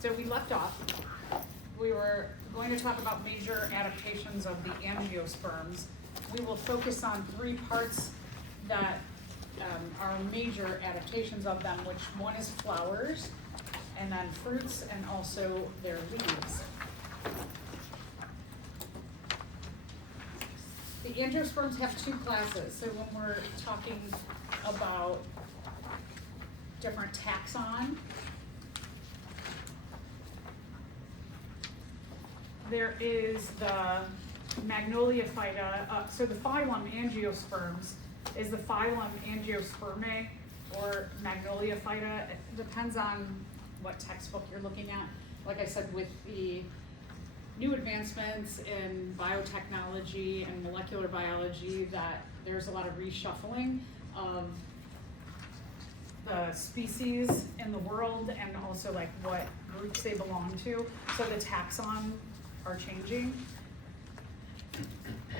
So we left off, we were going to talk about major adaptations of the angiosperms. We will focus on three parts that are major adaptations of them, which one is flowers, and then fruits, and also their leaves. The angiosperms have two classes. So when we're talking about different taxon, there is the Magnolia phyta. So the phylum Angiosperms is the phylum Angiospermae or Magnolia phyta. It depends on what textbook you're looking at. Like I said, with the new advancements in biotechnology and molecular biology, that there's a lot of reshuffling of the species in the world and also like what groups they belong to. So the taxon are changing.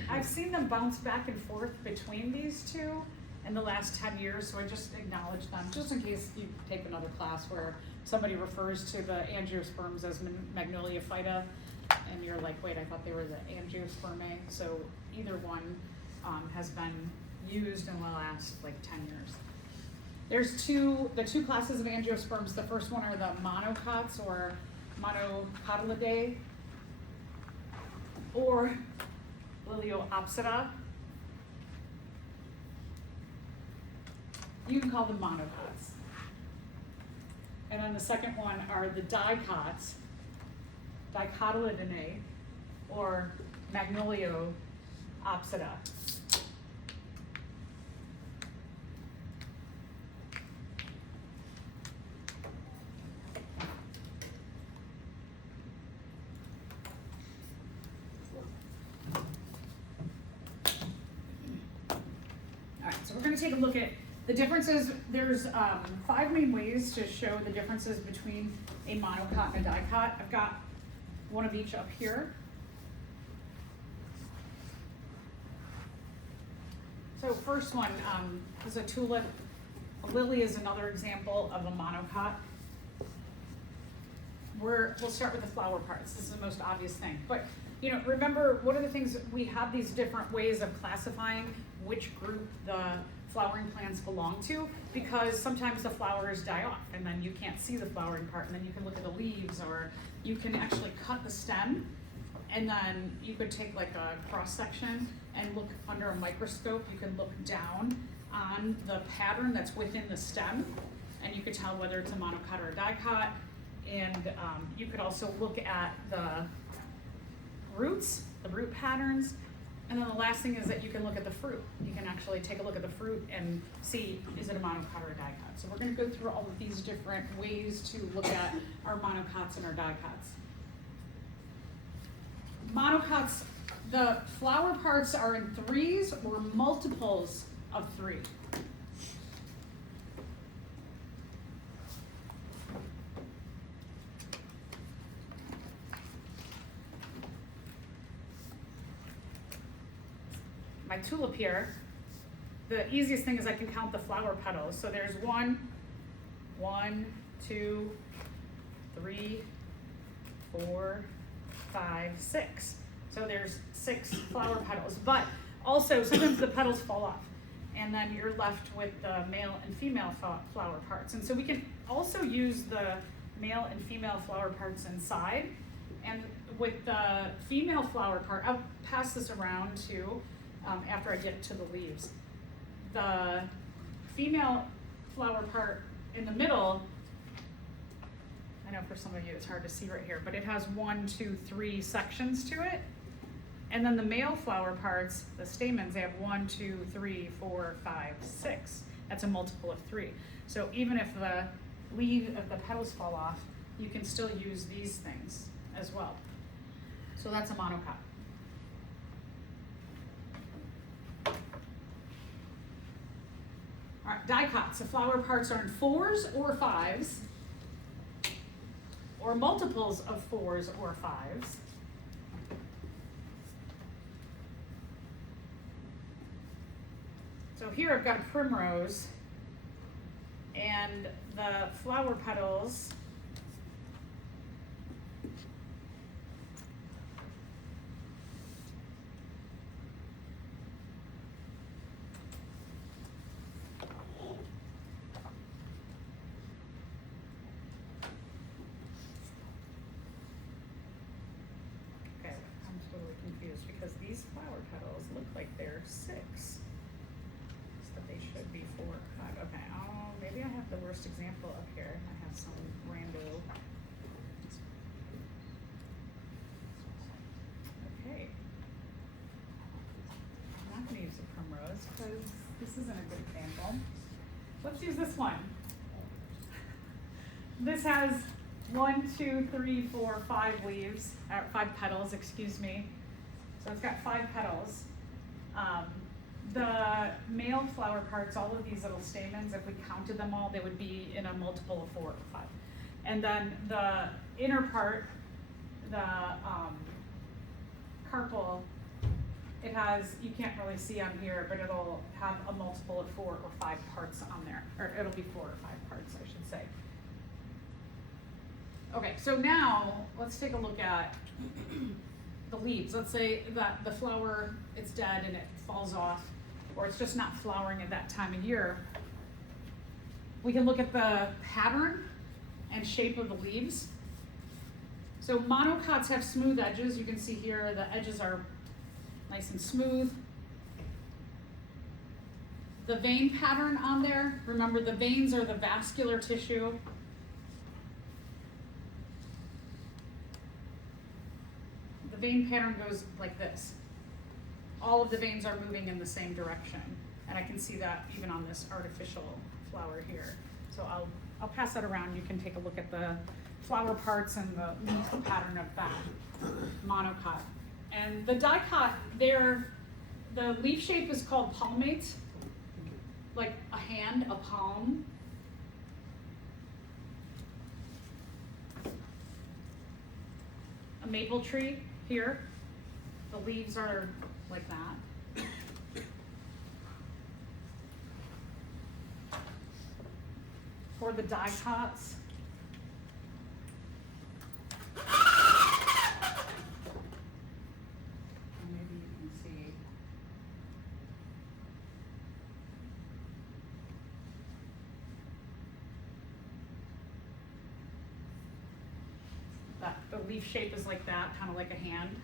I've seen them bounce back and forth between these two in the last 10 years, so I just acknowledge them, just in case you take another class where somebody refers to the angiosperms as Magnolia phyta, and you're like, wait, I thought they were the Angiospermae. So either one has been used in the last like 10 years. There's the two classes of angiosperms. The first one are the monocots or monocotylidae, or Liliopsida. You can call them monocots. And then the second one are the dicots, Dicotylidae, or Magnoliopsida. So we're going to take a look at the differences. There's 5 main ways to show the differences between a monocot and a dicot. I've got one of each up here. So first one is a tulip. A lily is another example of a monocot. We'll start with the flower parts. This is the most obvious thing. But remember, one of the things, we have these different ways of classifying which group the flowering plants belong to, because sometimes the flowers die off and then you can't see the flowering part, and then you can look at the leaves, or you can actually cut the stem, and then you could take like a cross section and look under a microscope. You can look down on the pattern that's within the stem, and you could tell whether it's a monocot or a dicot. And you could also look at the roots, the root patterns. And then the last thing is that you can look at the fruit. You can actually take a look at the fruit and see, is it a monocot or a dicot? So we're going to go through all of these different ways to look at our monocots and our dicots. Monocots, the flower parts are in 3s or multiples of 3. My tulip here, the easiest thing is I can count the flower petals. So there's 1, 2, 3, 4, 5, 6. So there's 6 flower petals. But also sometimes the petals fall off, and then you're left with the male and female flower parts. And so we can also use the male and female flower parts inside. And with the female flower part, I'll pass this around too. After I get to the leaves. The female flower part in the middle, I know for some of you it's hard to see right here, but it has 1, 2, 3 sections to it. And then the male flower parts, the stamens, they have 1, 2, 3, 4, 5, 6. That's a multiple of 3. So even if the petals fall off, you can still use these things as well. So that's a monocot. All right, dicots, the flower parts are in 4s or 5s, or multiples of 4s or 5s. So here I've got a primrose, and the flower petals petals look like they're 6. But they should be 4 cut. Okay, oh, maybe I have the worst example up here. I have some rando. Okay. I'm not gonna use the primrose because this isn't a good example. Let's use this one. This has 1, 2, 3, 4, 5 leaves, 5 petals, excuse me. So it's got 5 petals. The male flower parts, all of these little stamens, if we counted them all, they would be in a multiple of 4 or 5. And then the inner part, the carpel, it has, you can't really see on here, but it'll have a multiple of 4 or 5 parts on there. Or it'll be 4 or 5 parts, I should say. Okay, so now let's take a look at the leaves. Let's say that the flower, it's dead and it falls off, or it's just not flowering at that time of year. We can look at the pattern and shape of the leaves. So monocots have smooth edges. You can see here the edges are nice and smooth. The vein pattern on there, remember the veins are the vascular tissue. The vein pattern goes like this. All of the veins are moving in the same direction. And I can see that even on this artificial flower here. So I'll pass that around. You can take a look at the flower parts and the leaf pattern of that monocot. And the dicot, the leaf shape is called palmate, like a hand, a palm. A maple tree here, the leaves are like that. For the dicots, maybe you can see that the leaf shape is like that, kind of like a hand.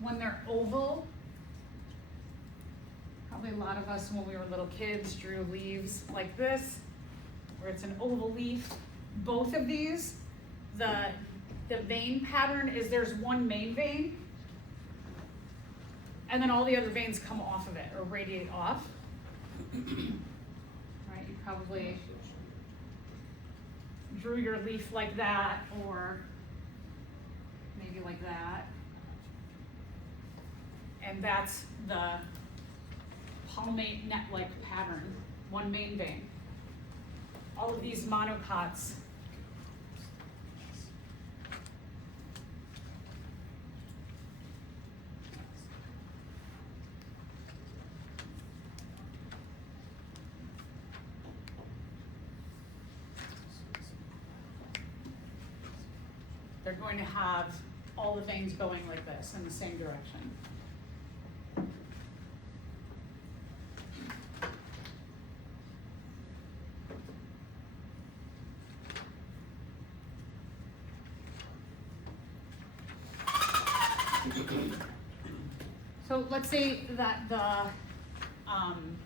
When they're oval, probably a lot of us when we were little kids drew leaves like this, where it's an oval leaf. Both of these, the vein pattern is there's one main vein, and then all the other veins come off of it or radiate off. Right, you probably drew your leaf like that, or maybe like that. And that's the palmate net-like pattern, one main vein. All of these monocots they're going to have all the veins going like this in the same direction. So let's say that the, I'm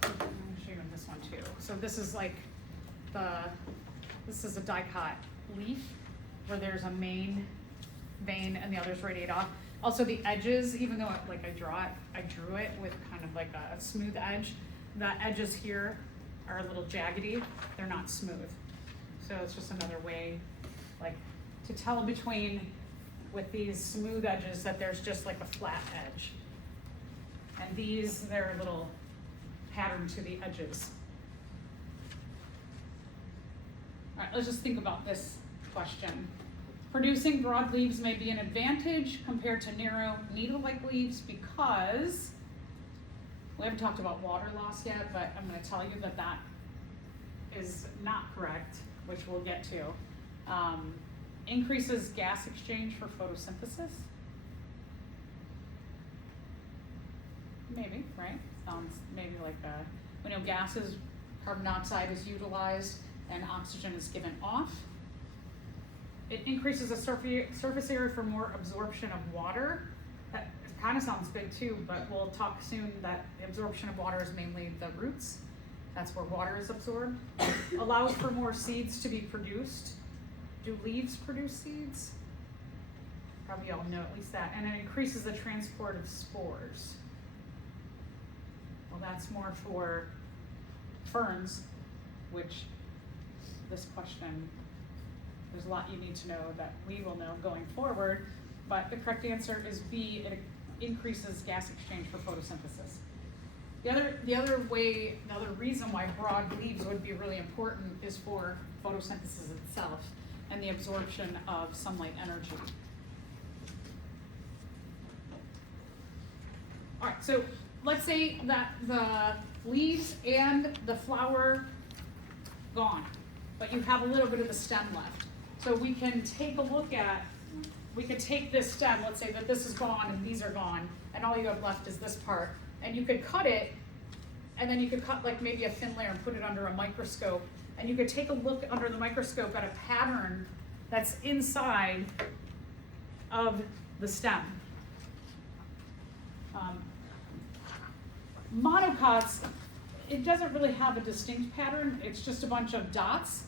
going to show you this one too. So this is like this is a dicot leaf where there's a main vein and the others radiate off. Also the edges, even though I drew it with kind of like a smooth edge, the edges here are a little jaggedy. They're not smooth. So it's just another way like to tell between with these smooth edges that there's just like a flat edge. And these, they're a little pattern to the edges. All right, let's just think about this question. Producing broad leaves may be an advantage compared to narrow needle-like leaves because, we haven't talked about water loss yet, but I'm gonna tell you that that is not correct, which we'll get to. Increases gas exchange for photosynthesis. Maybe, right? Sounds maybe like we know gases, carbon dioxide is utilized and oxygen is given off. It increases the surface area for more absorption of water. That kind of sounds big too, but we'll talk soon that the absorption of water is mainly the roots. That's where water is absorbed. Allows for more seeds to be produced. Do leaves produce seeds? Probably all know at least that. And it increases the transport of spores. Well, that's more for ferns, which this question, there's a lot you need to know that we will know going forward, but the correct answer is B, it increases gas exchange for photosynthesis. The other reason why broad leaves would be really important is for photosynthesis itself and the absorption of sunlight energy. All right, so let's say that the leaves and the flower gone, but you have a little bit of the stem left. So we can take a look at, we could take this stem, let's say that this is gone and these are gone, and all you have left is this part, and you could cut it, and then you could cut like maybe a thin layer and put it under a microscope, and you could take a look under the microscope at a pattern that's inside of the stem. Monocots, it doesn't really have a distinct pattern, it's just a bunch of dots.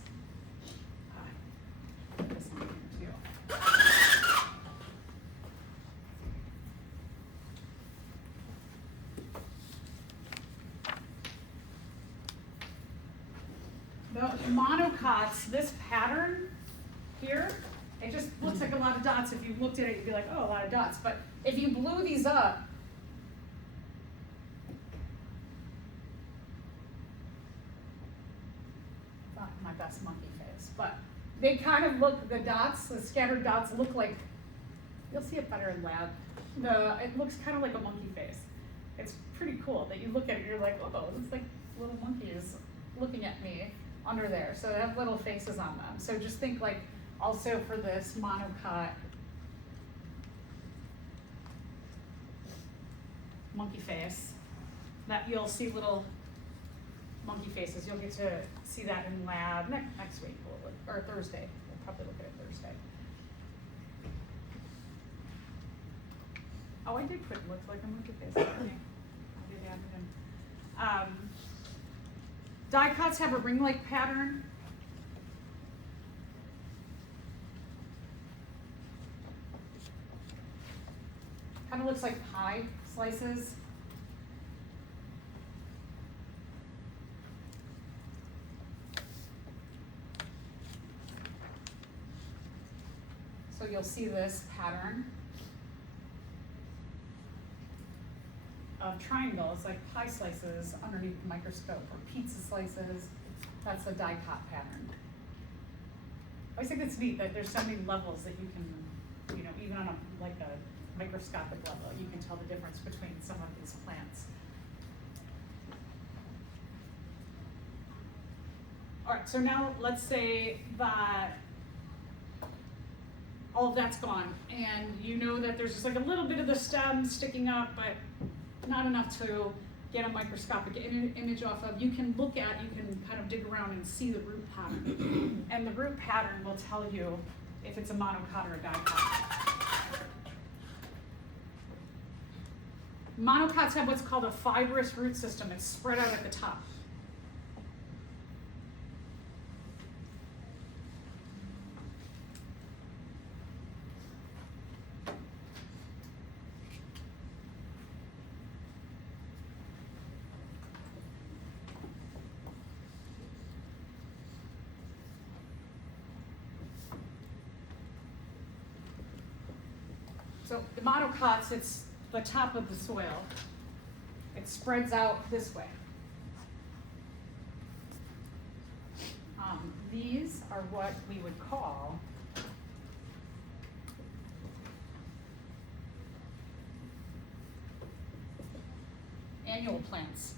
Put this on here too. The monocots, this pattern here, it just looks like a lot of dots. If you looked at it, you'd be like, oh, a lot of dots. But if you blew these up, not my best monkey face, but they kind of look, the dots, the scattered dots look like, you'll see it better in lab. It looks kind of like a monkey face. It's pretty cool that you look at it, you're like, oh, it's like little monkeys looking at me under there. So they have little faces on them. So just think like also for this monocot monkey face, that you'll see little monkey faces. You'll get to see that in lab next week, or Thursday. We'll probably look at it Thursday. Oh, I did put looks like a monkey face. I did add it in. Dicots have a ring-like pattern. Kind of looks like pie slices. So you'll see this pattern of triangles, like pie slices underneath the microscope, or pizza slices. That's a dicot pattern. I think it's neat that there's so many levels that you can, even on a microscopic level, you can tell the difference between some of these plants. All right, so now let's say that all of that's gone, and you know that there's just like a little bit of the stem sticking up, but not enough to get a microscopic image off of. You can kind of dig around and see the root pattern. And the root pattern will tell you if it's a monocot or a dicot. Monocots have what's called a fibrous root system. It's spread out at the top. So the monocots, it's the top of the soil. It spreads out this way. These are what we would call annual plants.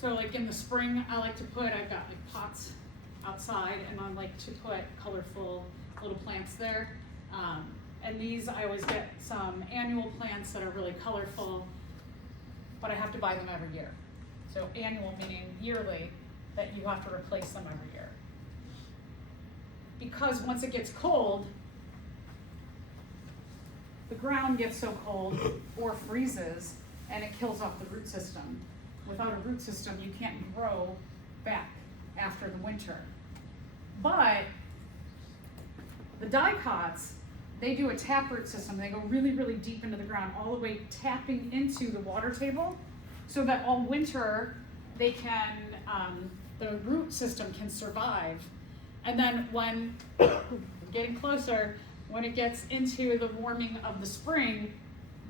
So like in the spring, I've got like pots outside, and I like to put colorful little plants there. And these, I always get some annual plants that are really colorful, but I have to buy them every year. So annual meaning yearly. that you have to replace them every year. Because once it gets cold, the ground gets so cold or freezes and it kills off the root system. Without a root system, you can't grow back after the winter. But the dicots, they do a taproot system. They go really, really deep into the ground, all the way tapping into the water table, so that all winter they can, the root system can survive. And then when, getting closer, when it gets into the warming of the spring,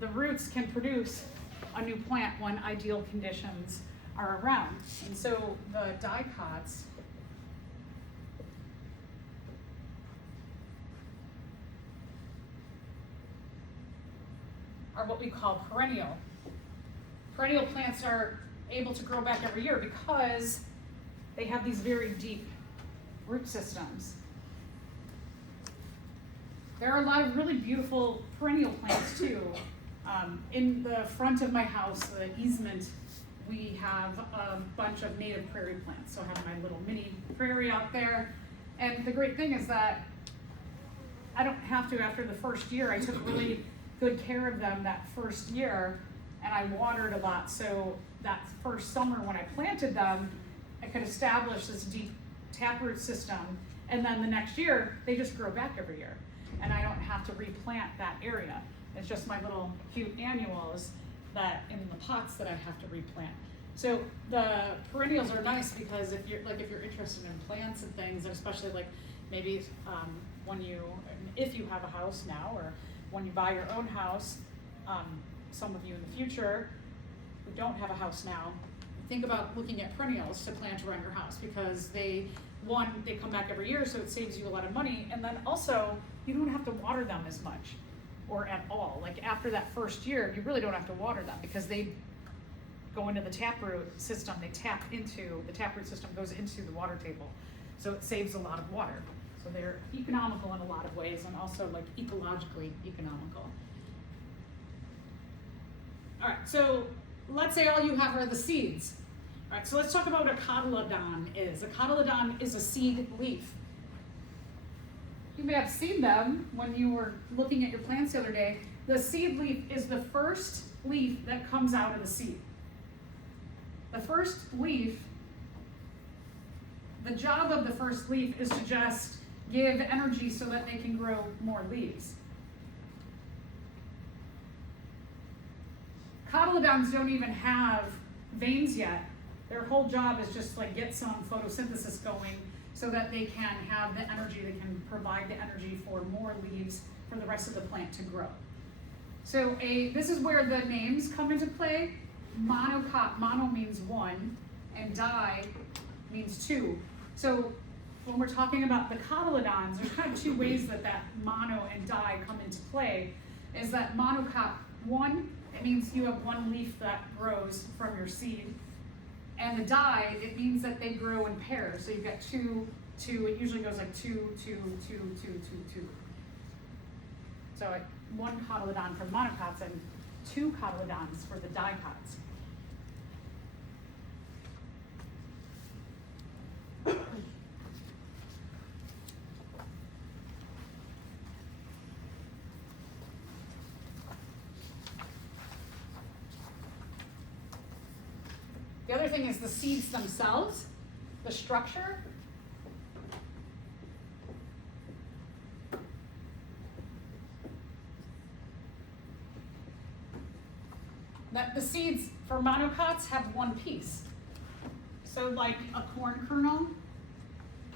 the roots can produce a new plant when ideal conditions are around. And so the dicots are what we call perennial. Perennial plants are able to grow back every year because they have these very deep root systems. There are a lot of really beautiful perennial plants too. In the front of my house, the easement, we have a bunch of native prairie plants. So I have my little mini prairie out there. And the great thing is that I don't have to, after the first year, I took really good care of them that first year, and I watered a lot. So that first summer when I planted them, I could establish this deep taproot system. And then the next year, they just grow back every year. And I don't have to replant that area. It's just my little cute annuals that in the pots that I have to replant. So the perennials are nice because if you're interested in plants and things, and especially like maybe if you have a house now, or when you buy your own house, some of you in the future who don't have a house now, think about looking at perennials to plant around your house, because they come back every year, so it saves you a lot of money, and then also you don't have to water them as much or at all. Like after that first year, you really don't have to water them because they go into the taproot system. The taproot system goes into the water table, so it saves a lot of water. So they're economical in a lot of ways, and also like ecologically economical. All right, so let's say all you have are the seeds. All right, so let's talk about what a cotyledon is. A cotyledon is a seed leaf. You may have seen them when you were looking at your plants the other day. The seed leaf is the first leaf that comes out of the seed. The first leaf, the job of the first leaf is to just give energy so that they can grow more leaves. Cotyledons don't even have veins yet. Their whole job is just like get some photosynthesis going so that they can have the energy, they can provide the energy for more leaves for the rest of the plant to grow. So this is where the names come into play. Mono means one, and di means two. So when we're talking about the cotyledons, there's kind of two ways that mono and di come into play. Is that monocot, one, it means you have one leaf that grows from your seed. And the di, it means that they grow in pairs. So you've got two, it usually goes like two. So one cotyledon for the monocots and two cotyledons for the dicots. The other thing is the seeds themselves, the structure. That the seeds for monocots have one piece. So like a corn kernel,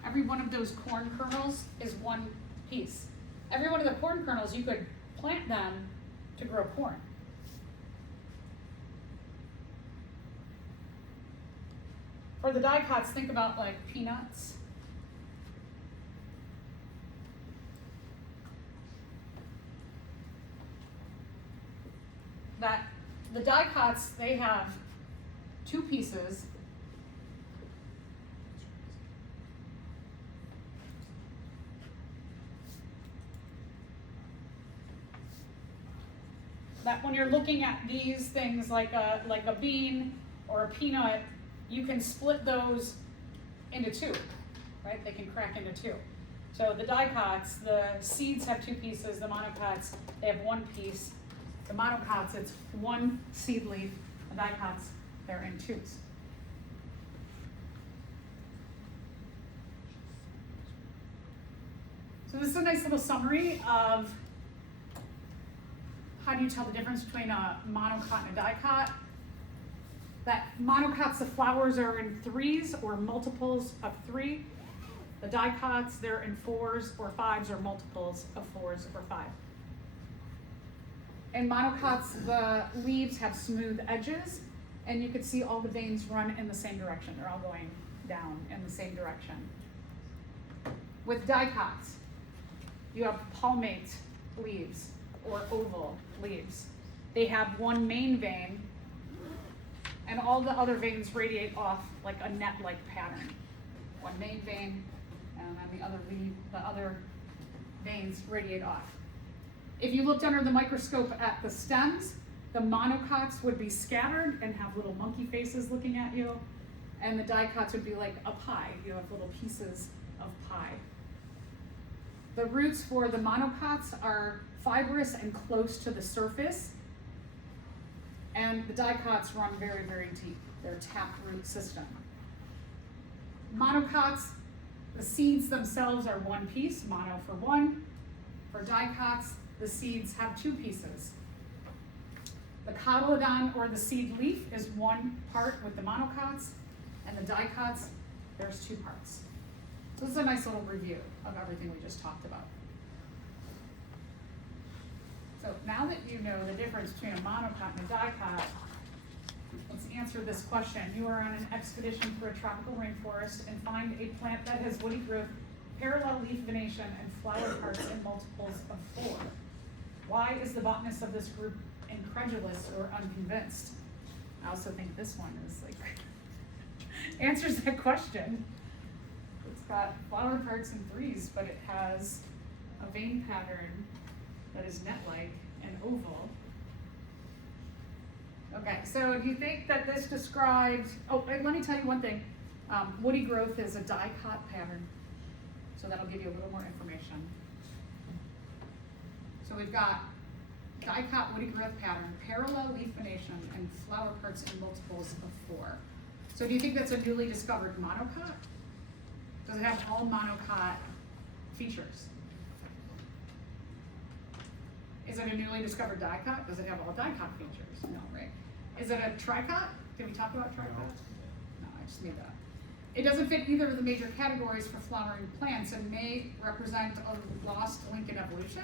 every one of those corn kernels is one piece. Every one of the corn kernels, you could plant them to grow corn. For the dicots, think about like peanuts. That the dicots, they have two pieces. That when you're looking at these things like a bean or a peanut, you can split those into two, right? They can crack into two. So the dicots, the seeds have two pieces. The monocots, they have one piece. The monocots, it's one seed leaf. The dicots, they're in twos. So this is a nice little summary of how do you tell the difference between a monocot and a dicot. That monocots, the flowers are in threes or multiples of three. The dicots, they're in fours or fives or multiples of fours or five. In monocots, the leaves have smooth edges, and you can see all the veins run in the same direction. They're all going down in the same direction. With dicots, you have palmate leaves or oval leaves. They have one main vein, and all the other veins radiate off like a net-like pattern. One main vein, and then the other veins radiate off. If you looked under the microscope at the stems, the monocots would be scattered and have little monkey faces looking at you, and the dicots would be like a pie. You have little pieces of pie. The roots for the monocots are fibrous and close to the surface, and the dicots run very, very deep. They're taproot system. Monocots, the seeds themselves are one piece, mono for one. For dicots, the seeds have two pieces. The cotyledon, or the seed leaf, is one part with the monocots, and the dicots, there's two parts. So this is a nice little review of everything we just talked about. So now that you know the difference between a monocot and a dicot, let's answer this question. You are on an expedition through a tropical rainforest and find a plant that has woody growth, parallel leaf venation, and flower parts in multiples of 4. Why is the botanist of this group incredulous or unconvinced? I also think this one is like answers that question. It's got flower parts in threes, but it has a vein pattern that is net-like and oval. Okay, so do you think that this describes, let me tell you one thing. Woody growth is a dicot pattern, so that'll give you a little more information. So we've got dicot woody growth pattern, parallel leaf venation, and flower parts in multiples of 4. So do you think that's a newly discovered monocot? Does it have all monocot features? Is it a newly discovered dicot? Does it have all dicot features? No, right? Is it a tricot? Did we talk about tricots? No, I just made that up. It doesn't fit either of the major categories for flowering plants and may represent a lost link in evolution.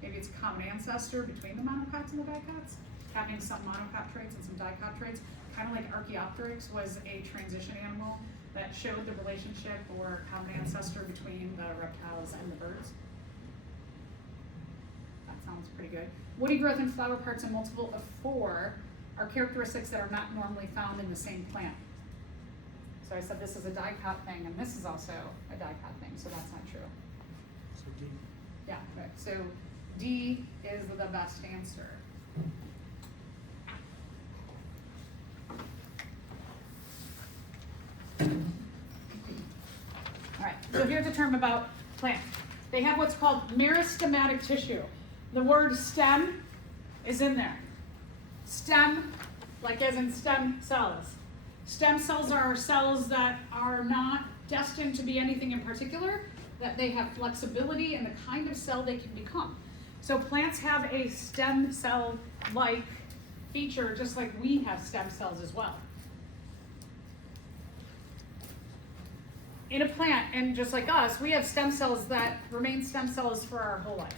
Maybe it's a common ancestor between the monocots and the dicots, having some monocot traits and some dicot traits, kind of like Archaeopteryx was a transition animal that showed the relationship or common ancestor between the reptiles and the birds. That sounds pretty good. Woody growth and flower parts in multiple of 4 are characteristics that are not normally found in the same plant. So I said this is a dicot thing, and this is also a dicot thing, so that's not true. So D. Yeah, right. So D is the best answer. All right, so here's a term about plants. They have what's called meristematic tissue. The word stem is in there. Stem, like as in stem cells. Stem cells are cells that are not destined to be anything in particular, that they have flexibility in the kind of cell they can become. So plants have a stem cell-like feature, just like we have stem cells as well. In a plant, and just like us, we have stem cells that remain stem cells for our whole life.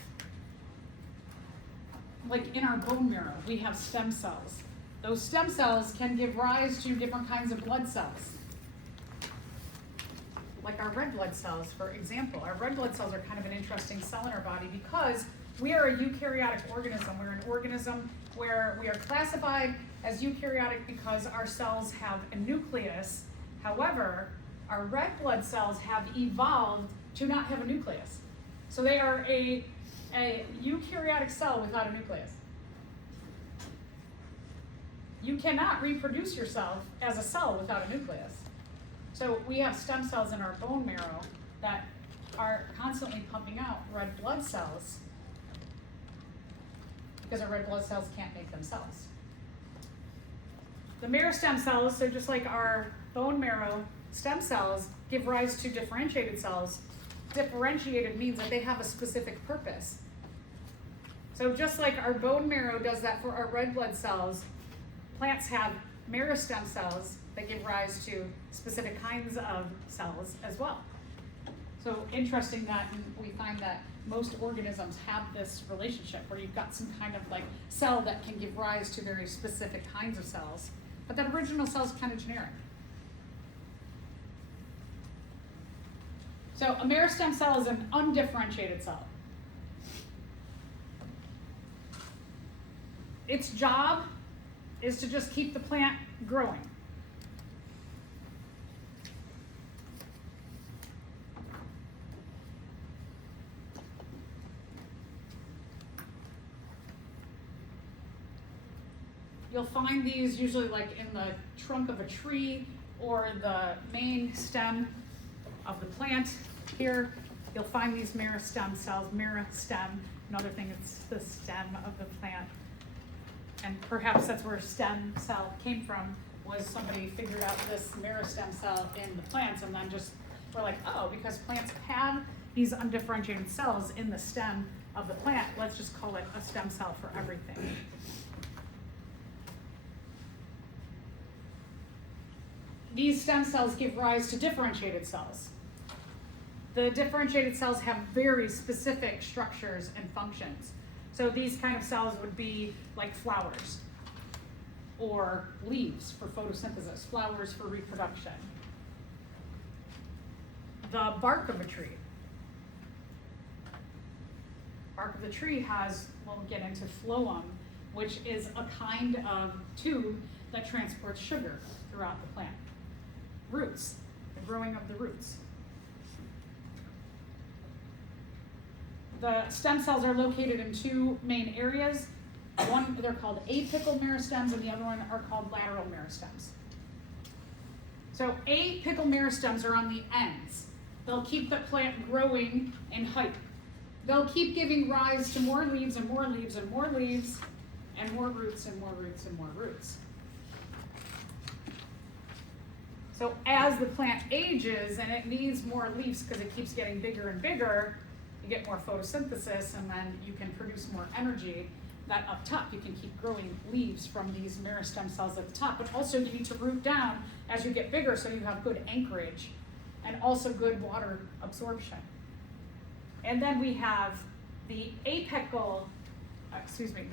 Like in our bone marrow, we have stem cells. Those stem cells can give rise to different kinds of blood cells. Like our red blood cells, for example. Our red blood cells are kind of an interesting cell in our body because we are a eukaryotic organism. We're an organism where we are classified as eukaryotic because our cells have a nucleus. However, our red blood cells have evolved to not have a nucleus. So they are a eukaryotic cell without a nucleus. You cannot reproduce yourself as a cell without a nucleus. So we have stem cells in our bone marrow that are constantly pumping out red blood cells because our red blood cells can't make themselves. The marrow stem cells, so just like our bone marrow stem cells, give rise to differentiated cells. Differentiated means that they have a specific purpose. So just like our bone marrow does that for our red blood cells, plants have marrow stem cells that give rise to specific kinds of cells as well. So interesting that we find that most organisms have this relationship where you've got some kind of like cell that can give rise to very specific kinds of cells, but that original cell is kind of generic. So a marrow stem cell is an undifferentiated cell. Its job is to just keep the plant growing. You'll find these usually like in the trunk of a tree or the main stem of the plant. Here, you'll find these marrow stem cells, marrow stem. Another thing, it's the stem of the plant. And perhaps that's where stem cell came from, was somebody figured out this marrow stem cell in the plants and then just were like, oh, because plants have these undifferentiated cells in the stem of the plant, let's just call it a stem cell for everything. These stem cells give rise to differentiated cells. The differentiated cells have very specific structures and functions. So these kind of cells would be like flowers or leaves for photosynthesis, flowers for reproduction. The bark of a tree. Bark of the tree has, we'll get into phloem, which is a kind of tube that transports sugar throughout the plant. Roots, the growing of the roots. The stem cells are located in two main areas. One, they're called apical meristems, and the other one are called lateral meristems. So apical meristems are on the ends. They'll keep the plant growing in height. They'll keep giving rise to more leaves and more leaves and more leaves and more roots and more roots and more roots. So as the plant ages and it needs more leaves because it keeps getting bigger and bigger, you get more photosynthesis and then you can produce more energy. That up top, you can keep growing leaves from these meristem cells at the top, but also you need to root down as you get bigger so you have good anchorage and also good water absorption. And then we have the the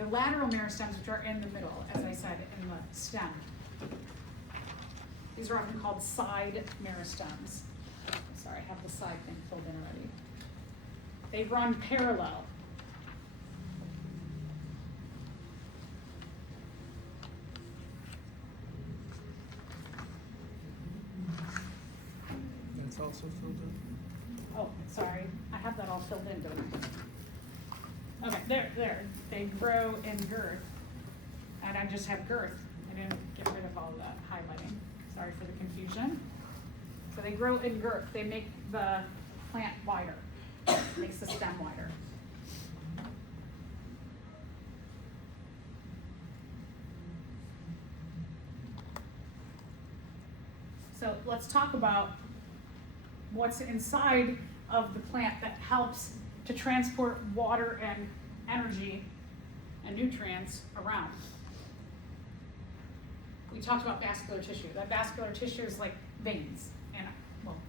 lateral meristems, which are in the middle, as I said, in the stem. These are often called side meristems. Sorry, I have the side thing filled in already. They run parallel. That's also filled in? Oh, sorry, I have that all filled in, don't I? Okay, there, they grow in girth, and I just have girth. I didn't get rid of all the highlighting. Sorry for the confusion. So they grow in girth. They make the plant wider. Makes the stem wider. So let's talk about what's inside of the plant that helps to transport water and energy and nutrients around. We talked about vascular tissue. That vascular tissue is like veins, and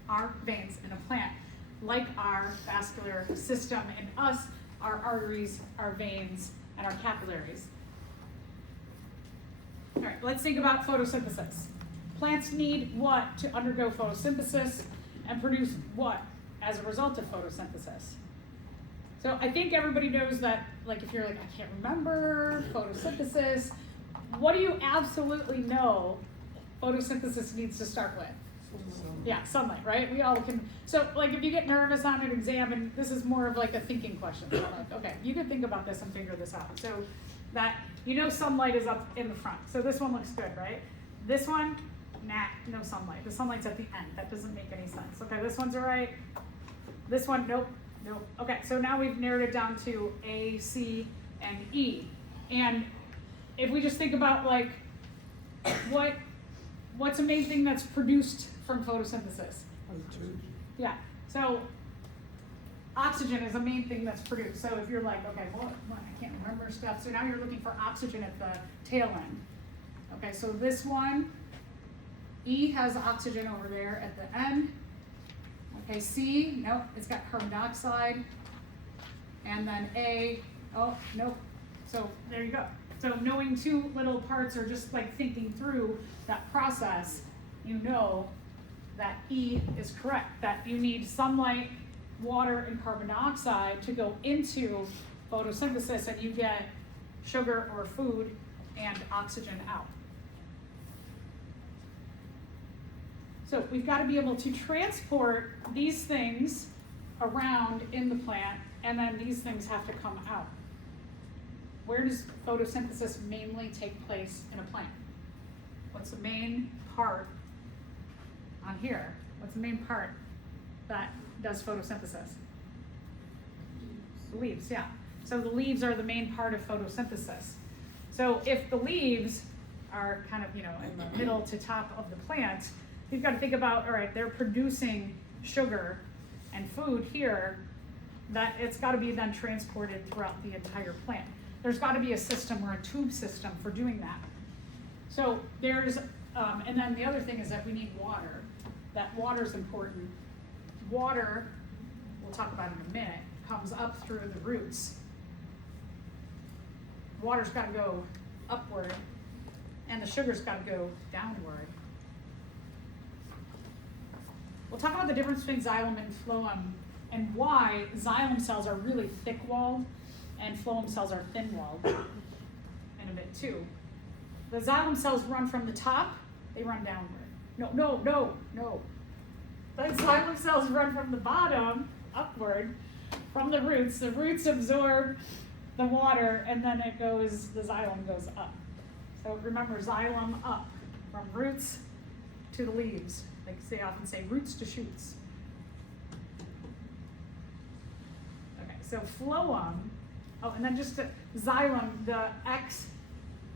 our veins in a plant, like our vascular system in us, our arteries, our veins, and our capillaries. All right, let's think about photosynthesis. Plants need what to undergo photosynthesis and produce what as a result of photosynthesis? So I think everybody knows that, like if you're like, I can't remember photosynthesis, what do you absolutely know photosynthesis needs to start with? Yeah, sunlight, right? We all can. So like if you get nervous on an exam, and this is more of like a thinking question, so like, okay, you can think about this and figure this out. So that, sunlight is up in the front. So this one looks good, right? This one nah, no sunlight. The sunlight's at the end. That doesn't make any sense. Okay, this one's all right. This one, nope, nope. Okay, so now we've narrowed it down to A, C, and E. And if we just think about like, what's the main thing that's produced from photosynthesis? Yeah, so oxygen is the main thing that's produced. So if you're like, okay, what, I can't remember stuff. So now you're looking for oxygen at the tail end. Okay, so this one, E has oxygen over there at the end. Okay, C, nope, it's got carbon dioxide. And then A, oh, nope. So there you go. So knowing two little parts or just like thinking through that process, you know that E is correct, that you need sunlight, water, and carbon dioxide to go into photosynthesis and you get sugar or food and oxygen out. So we've got to be able to transport these things around in the plant, and then these things have to come out. Where does photosynthesis mainly take place in a plant? What's the main part on here? What's the main part that does photosynthesis? The leaves, yeah. So the leaves are the main part of photosynthesis. So if the leaves are kind of, in the middle to top of the plant, you've got to think about, all right, they're producing sugar and food here, that it's got to be then transported throughout the entire plant. There's got to be a system or a tube system for doing that. So there's, and then the other thing is that we need water. That water is important. Water, we'll talk about in a minute, comes up through the roots. Water's got to go upward, and the sugar's got to go downward. We'll talk about the difference between xylem and phloem and why xylem cells are really thick-walled and phloem cells are thin-walled in a bit too. The xylem cells run from the top, they run downward. No. The xylem cells run from the bottom, upward, from the roots. The roots absorb the water and then the xylem goes up. So remember, xylem up, from roots to the leaves. Like they often say, roots to shoots. Okay, so phloem, and then just xylem, the X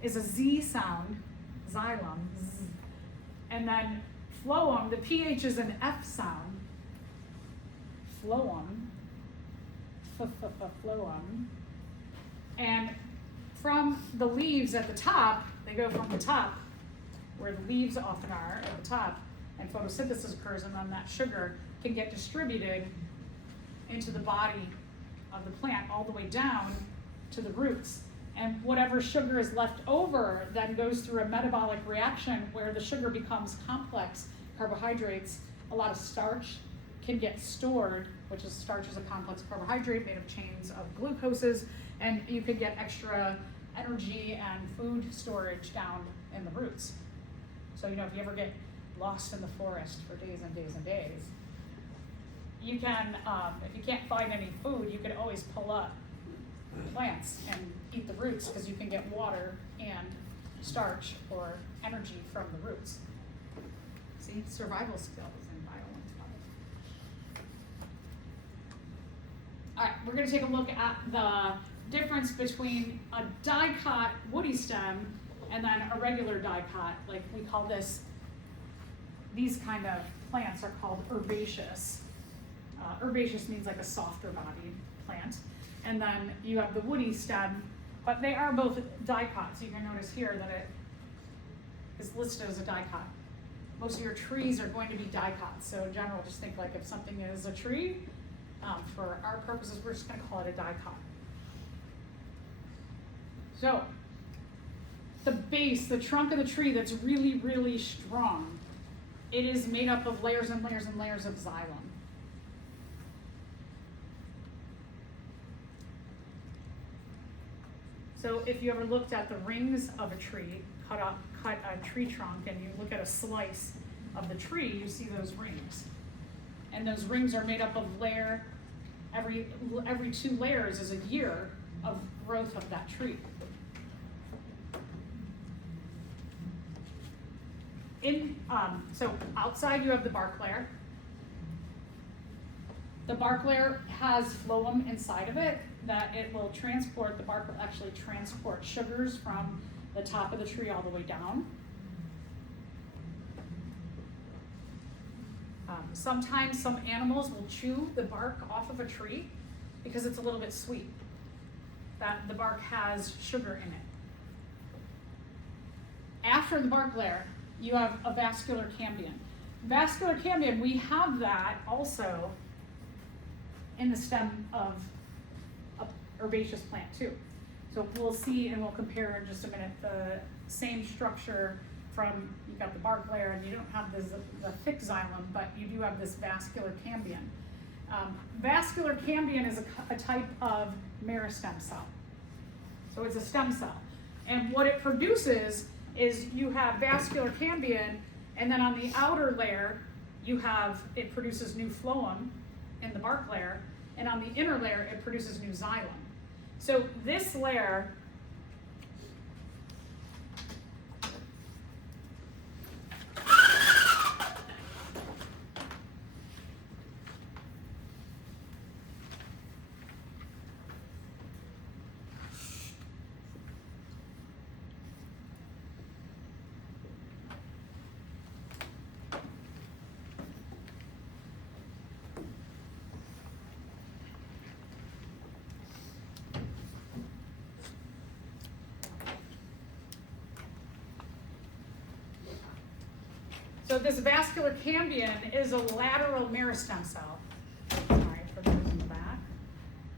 is a Z sound, xylem, Z. And then phloem, the PH is an F sound, phloem, phloem. And from the leaves at the top, they go from the top, where the leaves often are at the top, and photosynthesis occurs, and then that sugar can get distributed into the body of the plant all the way down to the roots. And whatever sugar is left over then goes through a metabolic reaction where the sugar becomes complex carbohydrates. A lot of starch can get stored, which is starch is a complex carbohydrate made of chains of glucoses, and you could get extra energy and food storage down in the roots. So if you ever get lost in the forest for days and days and days, you can, if you can't find any food, you could always pull up plants and eat the roots because you can get water and starch or energy from the roots. See, survival skills in bio-112. All right, we're going to take a look at the difference between a dicot woody stem and then a regular dicot. Like we call these kind of plants are called herbaceous. Herbaceous means like a softer bodied plant. And then you have the woody stem, but they are both dicots. You can notice here that it is listed as a dicot. Most of your trees are going to be dicots. So in general, just think like if something is a tree, for our purposes, we're just going to call it a dicot. So the base, the trunk of the tree that's really, really strong, it is made up of layers and layers and layers of xylem. So if you ever looked at the rings of a tree, cut a tree trunk, and you look at a slice of the tree, you see those rings. And those rings are made up of every 2 layers is a year of growth of that tree. So outside you have the bark layer. The bark layer has phloem inside of it that it will transport, the bark will actually transport sugars from the top of the tree all the way down. Sometimes some animals will chew the bark off of a tree because it's a little bit sweet. That the bark has sugar in it. After the bark layer, you have a vascular cambium. Vascular cambium, we have that also in the stem of a herbaceous plant too. So we'll see and we'll compare in just a minute the same structure from, you've got the bark layer and you don't have the thick xylem, but you do have this vascular cambium. Vascular cambium is a type of meristem cell. So it's a stem cell. And what it produces is you have vascular cambium, and then on the outer layer, it produces new phloem in the bark layer, and on the inner layer, it produces new xylem. So this layer So this vascular cambium is a lateral meristem cell. Sorry for those in the back.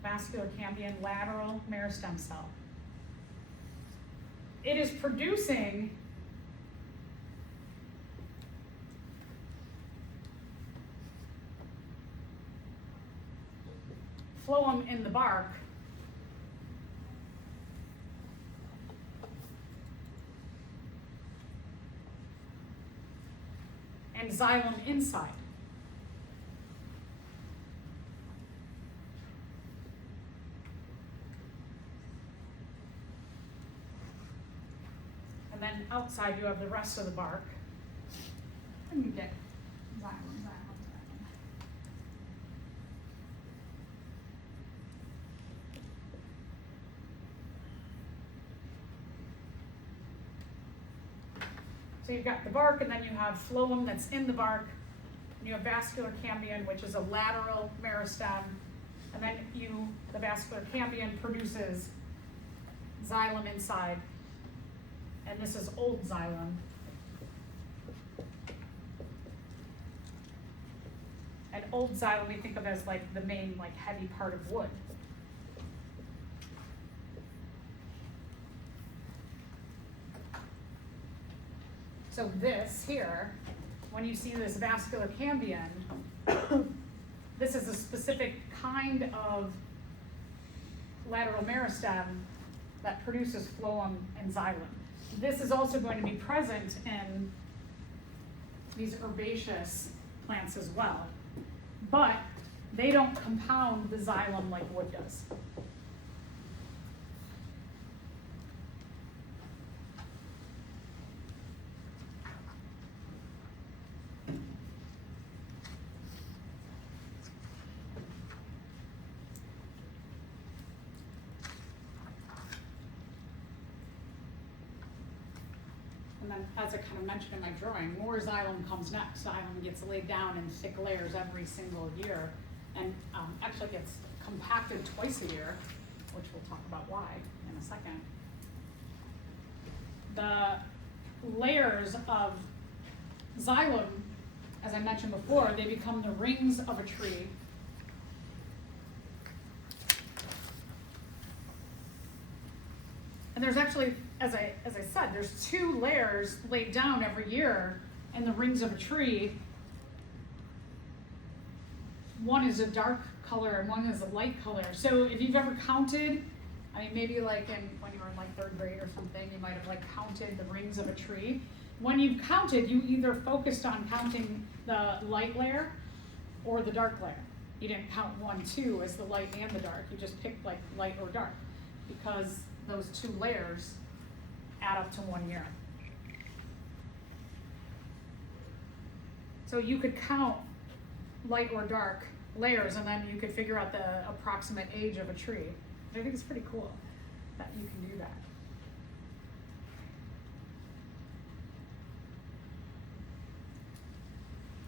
Vascular cambium, lateral meristem cell. It is producing phloem in the bark and xylem inside. And then outside you have the rest of the bark. And you get xylem. So you've got the bark, and then you have phloem that's in the bark, and you have vascular cambium, which is a lateral meristem, and then the vascular cambium produces xylem inside, and this is old xylem. And old xylem we think of as like the main heavy part of wood. So this here, when you see this vascular cambium, this is a specific kind of lateral meristem that produces phloem and xylem. This is also going to be present in these herbaceous plants as well, but they don't compound the xylem like wood does. And then, as I kind of mentioned in my drawing, more xylem comes next. Xylem gets laid down in thick layers every single year, and actually gets compacted twice a year, which we'll talk about why in a second. The layers of xylem, as I mentioned before, they become the rings of a tree. And there's actually, as I said, there's 2 layers laid down every year in the rings of a tree. One is a dark color and one is a light color. So if you've ever counted, I mean, maybe when you were in 3rd grade or something, you might have counted the rings of a tree. When you've counted, you either focused on counting the light layer or the dark layer. You didn't count 1, 2 as the light and the dark. You just picked light or dark, because those 2 layers add up to 1 year. So you could count light or dark layers, and then you could figure out the approximate age of a tree. I think it's pretty cool that you can do that.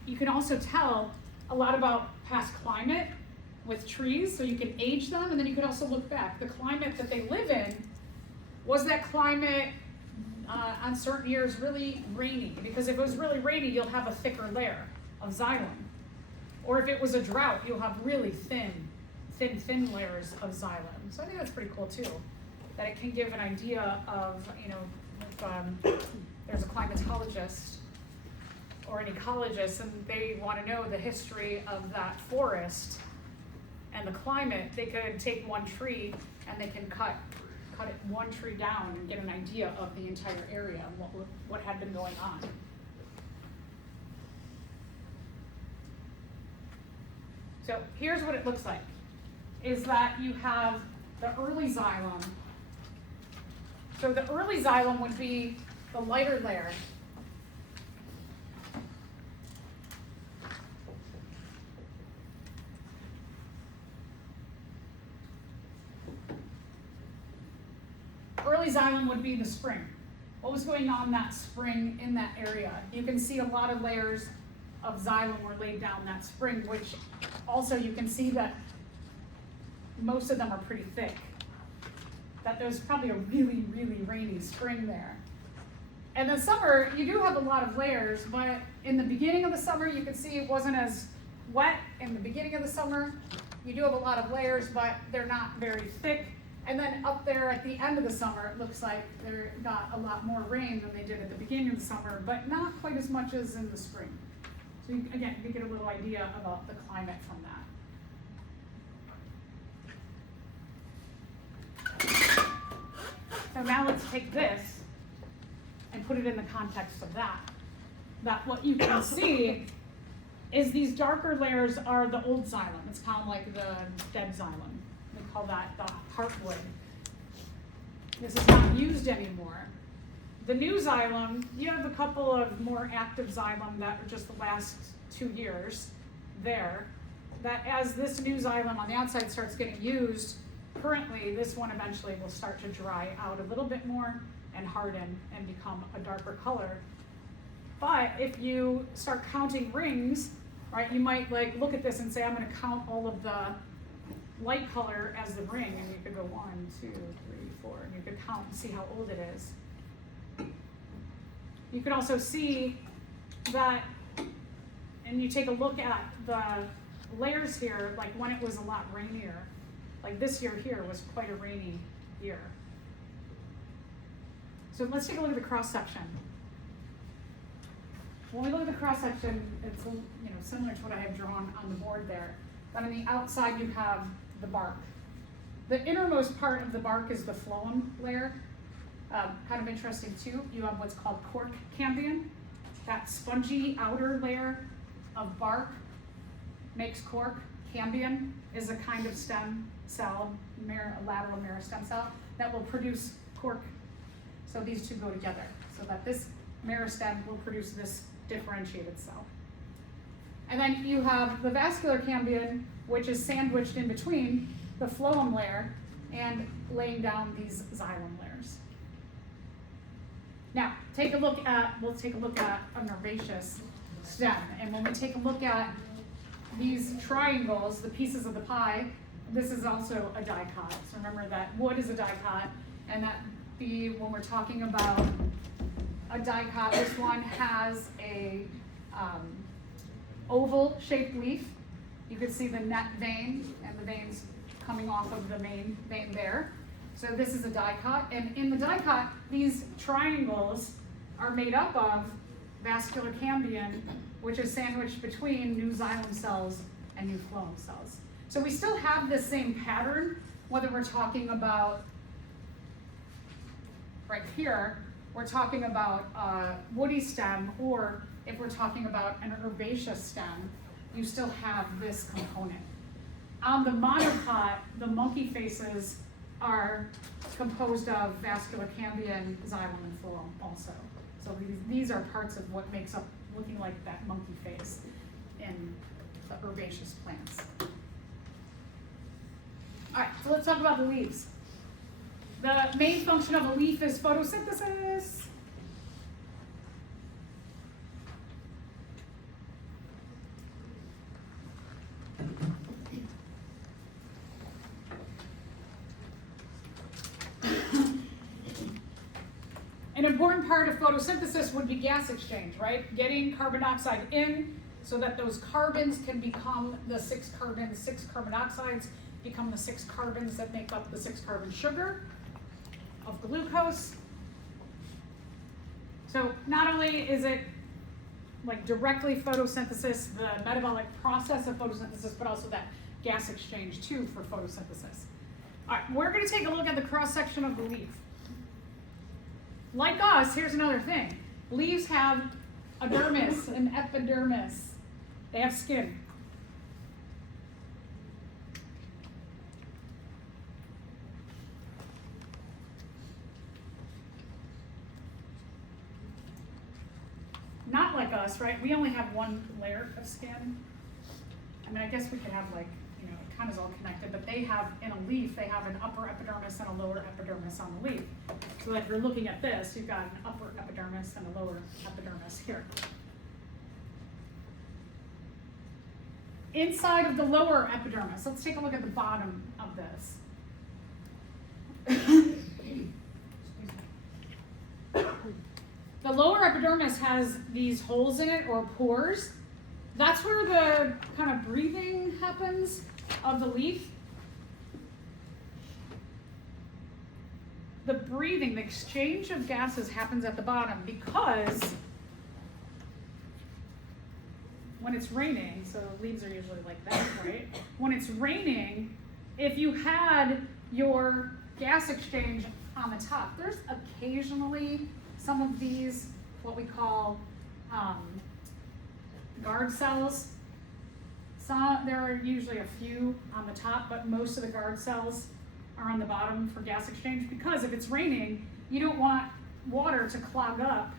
You can also tell a lot about past climate with trees, so you can age them, and then you can also look back. The climate that they live in, was that climate on certain years really rainy? Because if it was really rainy, you'll have a thicker layer of xylem. Or if it was a drought, you'll have really thin layers of xylem. So I think that's pretty cool too, that it can give an idea of, if there's a climatologist or an ecologist and they want to know the history of that forest and the climate, they could take one tree and they can cut it one tree down and get an idea of the entire area and what had been going on. So here's what it looks like, is that you have the early xylem. So the early xylem would be the lighter layer. Early xylem would be the spring. What was going on that spring in that area? You can see a lot of layers of xylem were laid down that spring, which also you can see that most of them are pretty thick. That there's probably a really, really rainy spring there. And the summer, you do have a lot of layers, but in the beginning of the summer, you can see it wasn't as wet in the beginning of the summer. You do have a lot of layers, but they're not very thick. And then up there at the end of the summer, it looks like they got a lot more rain than they did at the beginning of the summer, but not quite as much as in the spring. So again, you get a little idea about the climate from that. So now let's take this and put it in the context of that. That what you can see is these darker layers are the old xylem. It's kind of like the dead xylem. We call that the heartwood. This is not used anymore. The new xylem, you have a couple of more active xylem that are just the last 2 years there, that as this new xylem on the outside starts getting used, currently this one eventually will start to dry out a little bit more and harden and become a darker color. But if you start counting rings, right, you might like look at this and say, I'm going to count all of the light color as the ring, and you could go 1, 2, 3, 4, and you could count and see how old it is. You can also see that, and you take a look at the layers here, like when it was a lot rainier. Like this year here was quite a rainy year. So let's take a look at the cross section. When we look at the cross section, it's similar to what I have drawn on the board there. But on the outside you have the bark. The innermost part of the bark is the phloem layer. Kind of interesting too. You have what's called cork cambium. That spongy outer layer of bark makes cork. Cambium is a kind of stem cell, a lateral meristem cell, that will produce cork. So these two go together, so that this meristem will produce this differentiated cell. And then you have the vascular cambium, which is sandwiched in between the phloem layer and laying down these xylem layers. Now, we'll take a look at an herbaceous stem. And when we take a look at these triangles, the pieces of the pie, this is also a dicot. So remember that wood is a dicot, and that when we're talking about a dicot, this one has a oval-shaped leaf. You can see the net vein and the veins coming off of the main vein there. So this is a dicot, and in the dicot, these triangles are made up of vascular cambium, which is sandwiched between new xylem cells and new phloem cells. So we still have this same pattern, whether we're talking about, right here, we're talking about a woody stem, or if we're talking about an herbaceous stem, you still have this component. On the monocot, the monkey faces are composed of vascular cambium, xylem, and phloem also. So these are parts of what makes up looking like that monkey face in the herbaceous plants. All right, so let's talk about the leaves. The main function of a leaf is photosynthesis. An important part of photosynthesis would be gas exchange, right? Getting carbon dioxide in so that those carbons can become the 6 carbons, 6 carbon dioxides become the 6 carbons that make up the 6 carbon sugar of glucose. So not only is it like directly photosynthesis, the metabolic process of photosynthesis, but also that gas exchange too for photosynthesis. All right, we're going to take a look at the cross section of the leaf. Like us, here's another thing. Leaves have a dermis, an epidermis. They have skin. Not like us, right? We only have one layer of skin. I mean, I guess we could have like, you know, it kind of is all connected, but they have, in a leaf, they have an upper epidermis and a lower epidermis on the leaf. So if you're looking at this, you've got an upper epidermis and a lower epidermis here. Inside of the lower epidermis, let's take a look at the bottom of this. The lower epidermis has these holes in it, or pores. That's where the kind of breathing happens of the leaf. The breathing, the exchange of gases happens at the bottom because when it's raining, so leaves are usually like that, right? When it's raining, if you had your gas exchange on the top, there's occasionally some of these, what we call guard cells. There are usually a few on the top, but most of the guard cells are on the bottom for gas exchange, because if it's raining, you don't want water to clog up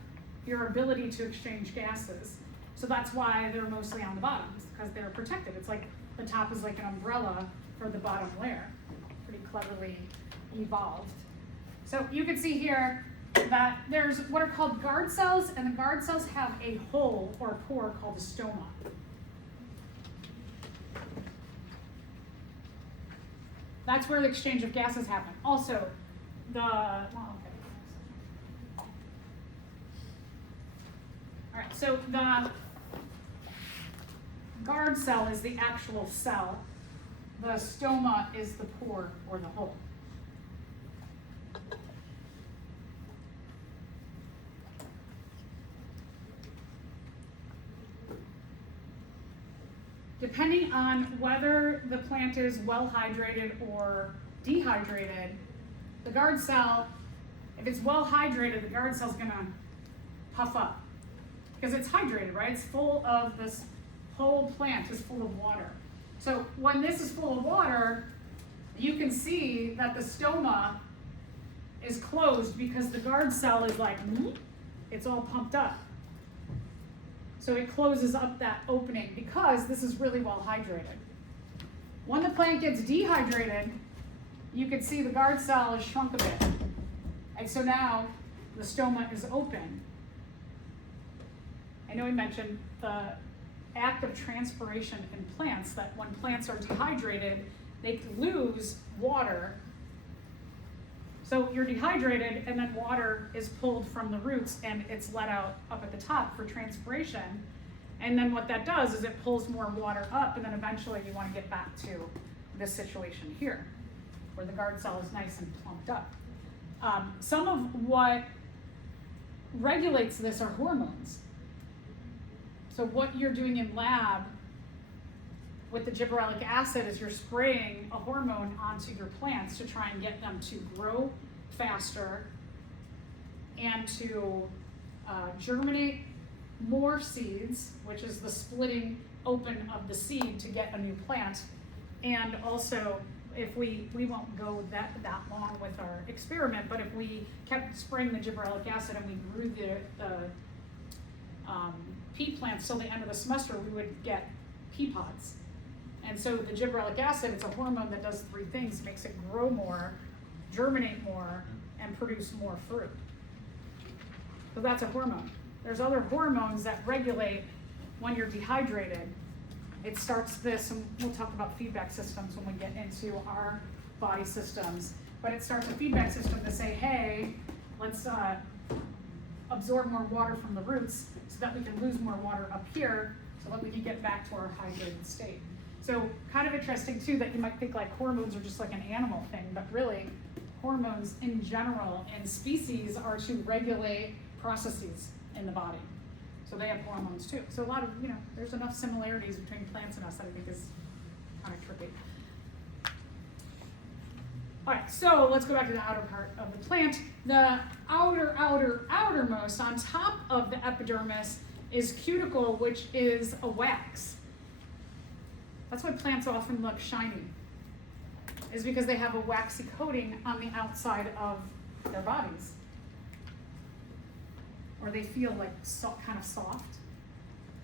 your ability to exchange gases. So that's why they're mostly on the bottoms, because they're protected. It's like the top is like an umbrella for the bottom layer. Pretty cleverly evolved. So you can see here that there's what are called guard cells, and the guard cells have a hole or a pore called a stoma. That's where the exchange of gases happen. Also, All right, so the guard cell is the actual cell. The stoma is the pore or the hole. Depending on whether the plant is well hydrated or dehydrated, the guard cell, if it's well hydrated, the guard cell is going to puff up because it's hydrated, right? It's full of, this whole plant is full of water. So when this is full of water, you can see that the stoma is closed because the guard cell is like, it's all pumped up. So it closes up that opening because this is really well hydrated. When the plant gets dehydrated, you can see the guard cell is shrunk a bit. And so now the stoma is open. I know we mentioned the act of transpiration in plants, that when plants are dehydrated, they lose water. So you're dehydrated, and then water is pulled from the roots and it's let out up at the top for transpiration. And then what that does is it pulls more water up, and then eventually you want to get back to this situation here, where the guard cell is nice and plumped up. Some of what regulates this are hormones. So what you're doing in lab with the gibberellic acid is you're spraying a hormone onto your plants to try and get them to grow faster and to germinate more seeds, which is the splitting open of the seed to get a new plant. And also, if we won't go that long with our experiment, but if we kept spraying the gibberellic acid and we grew the pea plants till the end of the semester, we would get pea pods. And so the gibberellic acid, it's a hormone that does three things: makes it grow more, germinate more, and produce more fruit. So that's a hormone. There's other hormones that regulate when you're dehydrated. It starts this, and we'll talk about feedback systems when we get into our body systems, but it starts a feedback system to say, hey, let's absorb more water from the roots so that we can lose more water up here so that we can get back to our hydrated state. So kind of interesting too that you might think like hormones are just like an animal thing, but really hormones in general in species are to regulate processes in the body. So they have hormones too. So a lot of, there's enough similarities between plants and us that I think is kind of tricky. All right, so let's go back to the outer part of the plant. The outermost on top of the epidermis is cuticle, which is a wax. That's why plants often look shiny, is because they have a waxy coating on the outside of their bodies. Or they feel like kind of soft.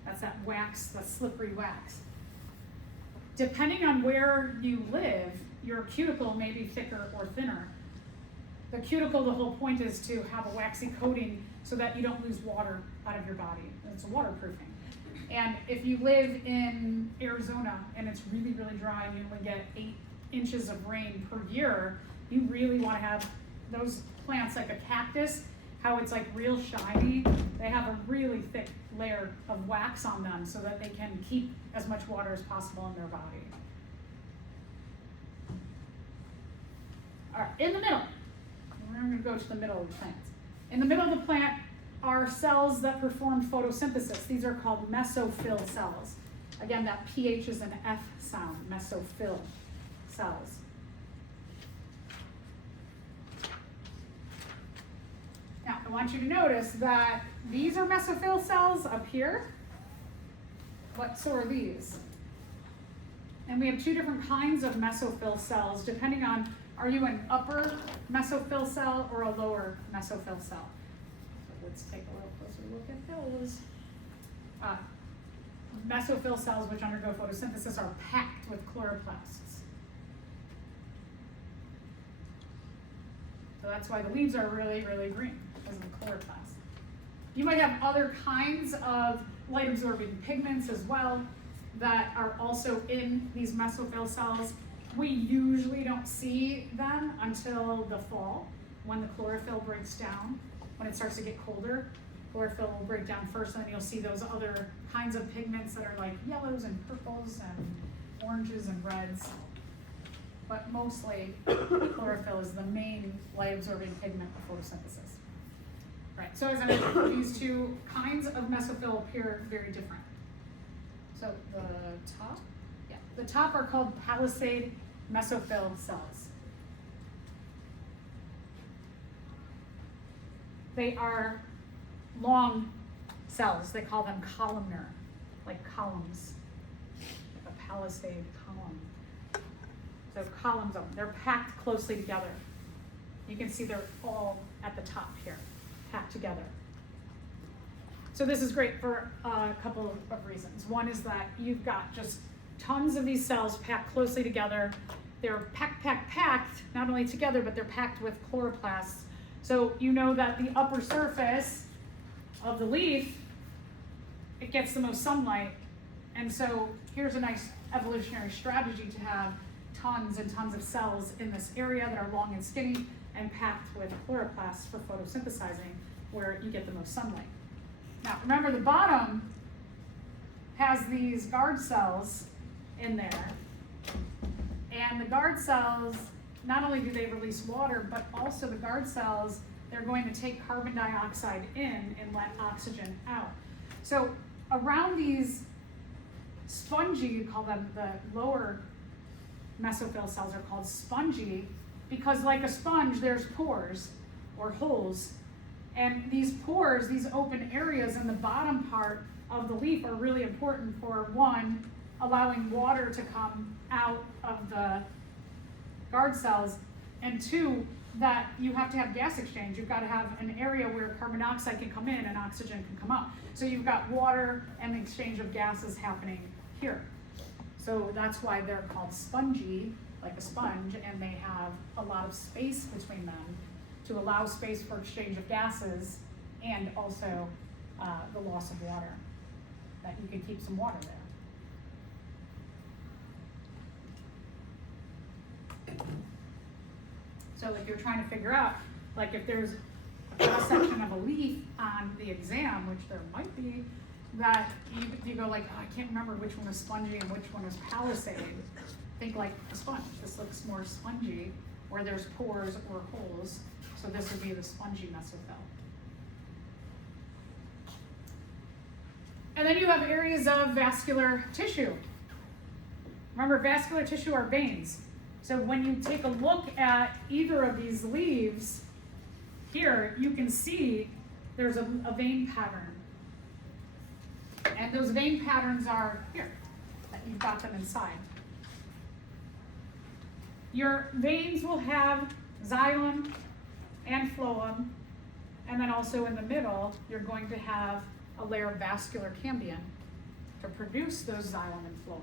That's that wax, that slippery wax. Depending on where you live, your cuticle may be thicker or thinner. The cuticle, the whole point is to have a waxy coating so that you don't lose water out of your body. It's waterproofing. And if you live in Arizona and it's really, really dry and you only get 8 inches of rain per year, you really want to have those plants like a cactus, how it's like real shiny. They have a really thick layer of wax on them so that they can keep as much water as possible in their body. All right, in the middle, we're going to go to the middle of the plant. In the middle of the plant are cells that perform photosynthesis. These are called mesophyll cells. Again, that pH is an F sound, mesophyll cells. Now, I want you to notice that these are mesophyll cells up here, but so are these. And we have 2 different kinds of mesophyll cells, depending on, are you an upper mesophyll cell or a lower mesophyll cell? So let's take a little closer look at those. Mesophyll cells, which undergo photosynthesis, are packed with chloroplasts. So that's why the leaves are really, really green, because of the chloroplast. You might have other kinds of light-absorbing pigments as well that are also in these mesophyll cells. We usually don't see them until the fall, when the chlorophyll breaks down. When it starts to get colder, chlorophyll will break down first, and then you'll see those other kinds of pigments that are like yellows and purples and oranges and reds. But mostly, chlorophyll is the main light-absorbing pigment of photosynthesis. Right, so as I mentioned, these 2 kinds of mesophyll appear very different. So the top are called palisade mesophyll cells. They are long cells. They call them columnar, like columns, like a palisade column. So columns of them. They're packed closely together. You can see they're all at the top here, packed together. So this is great for a couple of reasons. One is that you've got just tons of these cells packed closely together. They're packed, not only together, but they're packed with chloroplasts. So you know that the upper surface of the leaf, it gets the most sunlight. And so here's a nice evolutionary strategy to have tons and tons of cells in this area that are long and skinny and packed with chloroplasts for photosynthesizing, where you get the most sunlight. Now, remember the bottom has these guard cells in there, and the guard cells, not only do they release water, but also the guard cells, they're going to take carbon dioxide in and let oxygen out. So around these spongy, you call them the lower mesophyll cells are called spongy, because like a sponge, there's pores or holes. And these pores, these open areas in the bottom part of the leaf are really important for, 1, allowing water to come out of the guard cells, and 2, that you have to have gas exchange. You've got to have an area where carbon dioxide can come in and oxygen can come out. So you've got water and the exchange of gases happening here. So that's why they're called spongy, like a sponge, and they have a lot of space between them to allow space for exchange of gases and also the loss of water, that you can keep some water there. So like you're trying to figure out, like if there's a cross section of a leaf on the exam, which there might be, that you go like, oh, I can't remember which one is spongy and which one is palisade. Think like a sponge. This looks more spongy, where there's pores or holes. So this would be the spongy mesophyll. And then you have areas of vascular tissue. Remember, vascular tissue are veins. So when you take a look at either of these leaves, here you can see there's a vein pattern. And those vein patterns are here, that you've got them inside. Your veins will have xylem and phloem, and then also in the middle, you're going to have a layer of vascular cambium to produce those xylem and phloem.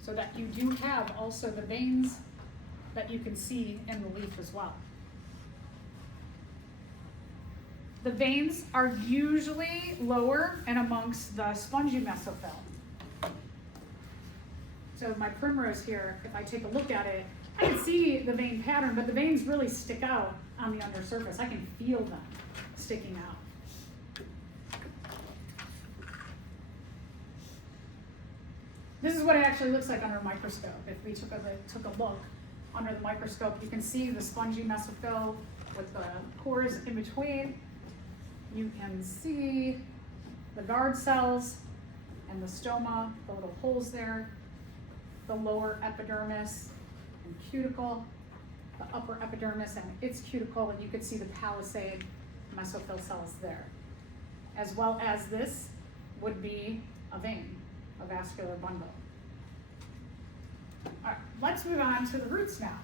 So that you do have also the veins that you can see in the leaf as well. The veins are usually lower and amongst the spongy mesophyll. So my primrose here, if I take a look at it, I can see the vein pattern, but the veins really stick out on the undersurface. I can feel them sticking out. This is what it actually looks like under a microscope. If we took a look under the microscope, you can see the spongy mesophyll with the pores in between. You can see the guard cells and the stoma, the little holes there, the lower epidermis and cuticle, the upper epidermis and its cuticle, and you can see the palisade mesophyll cells there. As well as this would be a vein, a vascular bundle. All right, let's move on to the roots now.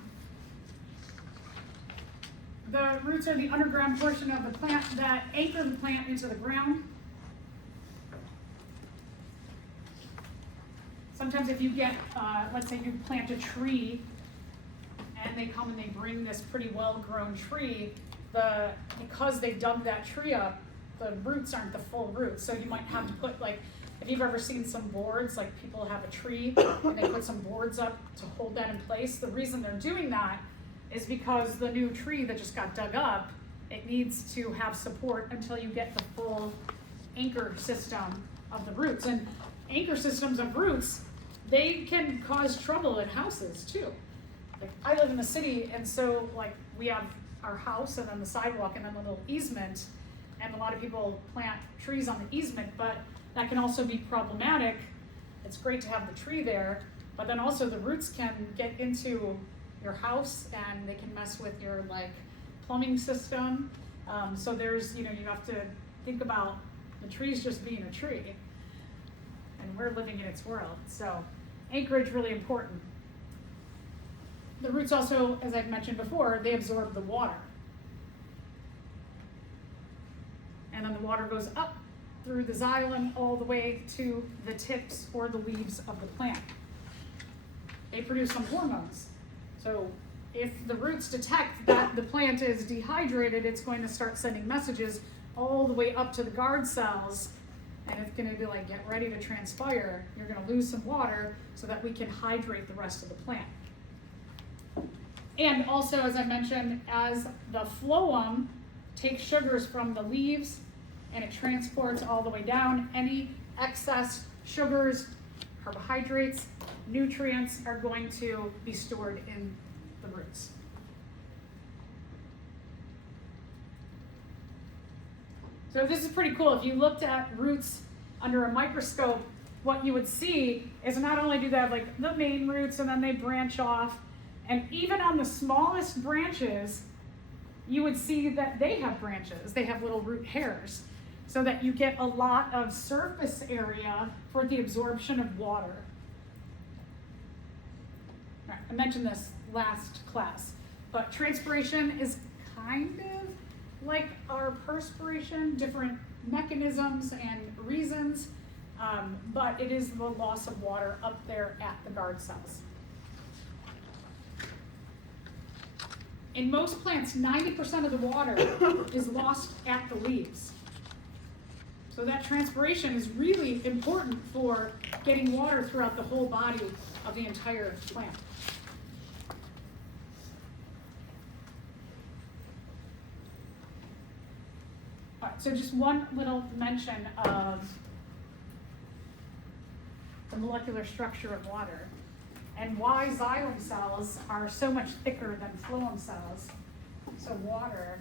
The roots are the underground portion of the plant that anchor the plant into the ground. Sometimes if you get, let's say you plant a tree and they come and they bring this pretty well-grown tree, because they dug that tree up, the roots aren't the full roots. So you might have to put, like, if you've ever seen some boards, like people have a tree and they put some boards up to hold that in place. The reason they're doing that is because the new tree that just got dug up, it needs to have support until you get the full anchor system of the roots. And anchor systems of roots, they can cause trouble in houses too. Like I live in the city, and so like we have our house and then the sidewalk and then the little easement, and a lot of people plant trees on the easement, but that can also be problematic. It's great to have the tree there, but then also the roots can get into your house and they can mess with your like plumbing system. So there's, you have to think about the tree's just being a tree and we're living in its world. So anchorage really important. The roots also, as I've mentioned before, they absorb the water. And then the water goes up through the xylem all the way to the tips or the leaves of the plant. They produce some hormones. So if the roots detect that the plant is dehydrated, it's going to start sending messages all the way up to the guard cells, and it's going to be like, get ready to transpire. You're going to lose some water so that we can hydrate the rest of the plant. And also, as I mentioned, as the phloem takes sugars from the leaves and it transports all the way down, any excess sugars, carbohydrates, nutrients are going to be stored in the roots. So this is pretty cool. If you looked at roots under a microscope, what you would see is not only do they have like the main roots and then they branch off, and even on the smallest branches, you would see that they have branches. They have little root hairs, so that you get a lot of surface area for the absorption of water. Right, I mentioned this last class. But transpiration is kind of like our perspiration, different mechanisms and reasons, but it is the loss of water up there at the guard cells. In most plants, 90% of the water is lost at the leaves. So that transpiration is really important for getting water throughout the whole body of the entire plant. All right, so just one little mention of the molecular structure of water and why xylem cells are so much thicker than phloem cells. So water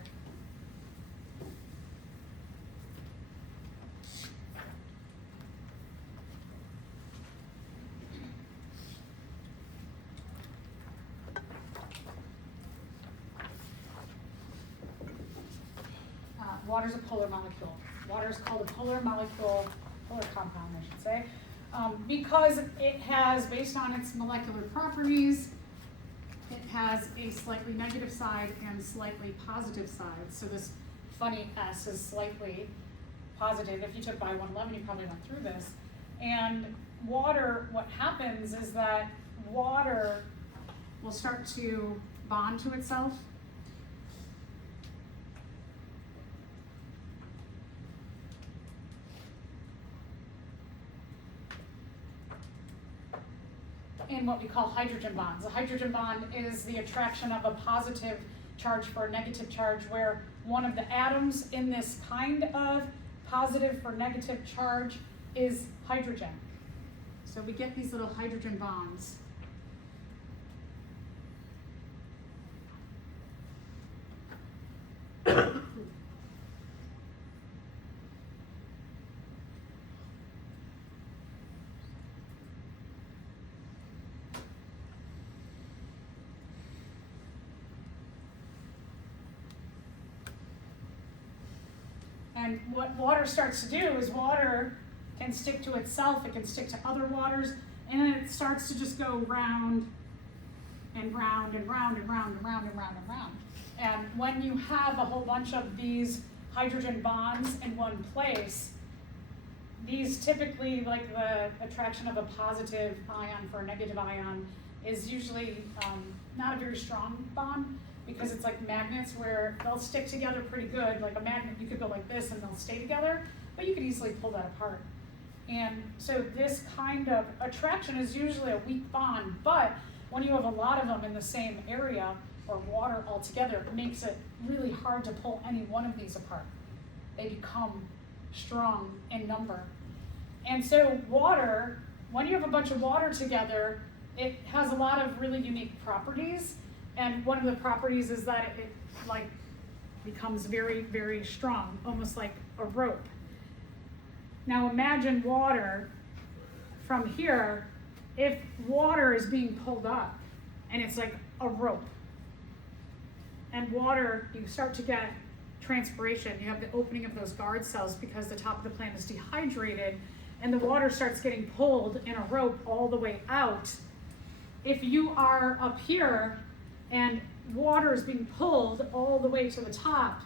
water's a polar molecule. Water is called a polar molecule, polar compound, I should say, because it has, based on its molecular properties, it has a slightly negative side and slightly positive side. So this funny S is slightly positive. If you took Bio 111, you probably went through this. And water, what happens is that water will start to bond to itself. In what we call hydrogen bonds. A hydrogen bond is the attraction of a positive charge for a negative charge, where one of the atoms in this kind of positive for negative charge is hydrogen. So we get these little hydrogen bonds. And what water starts to do is water can stick to itself, it can stick to other waters, and then it starts to just go round and round and round and round and round and round and round. And when you have a whole bunch of these hydrogen bonds in one place, these typically, like the attraction of a positive ion for a negative ion, is usually not a very strong bond, because it's like magnets where they'll stick together pretty good. Like a magnet, you could go like this and they'll stay together, but you could easily pull that apart. And so this kind of attraction is usually a weak bond, but when you have a lot of them in the same area or water altogether, it makes it really hard to pull any one of these apart. They become strong in number. And so water, when you have a bunch of water together, it has a lot of really unique properties. And one of the properties is that it like becomes very, very strong, almost like a rope. Now imagine water from here. If water is being pulled up and it's like a rope, and water, you start to get transpiration. You have the opening of those guard cells because the top of the plant is dehydrated, and the water starts getting pulled in a rope all the way out. If you are up here and water is being pulled all the way to the top,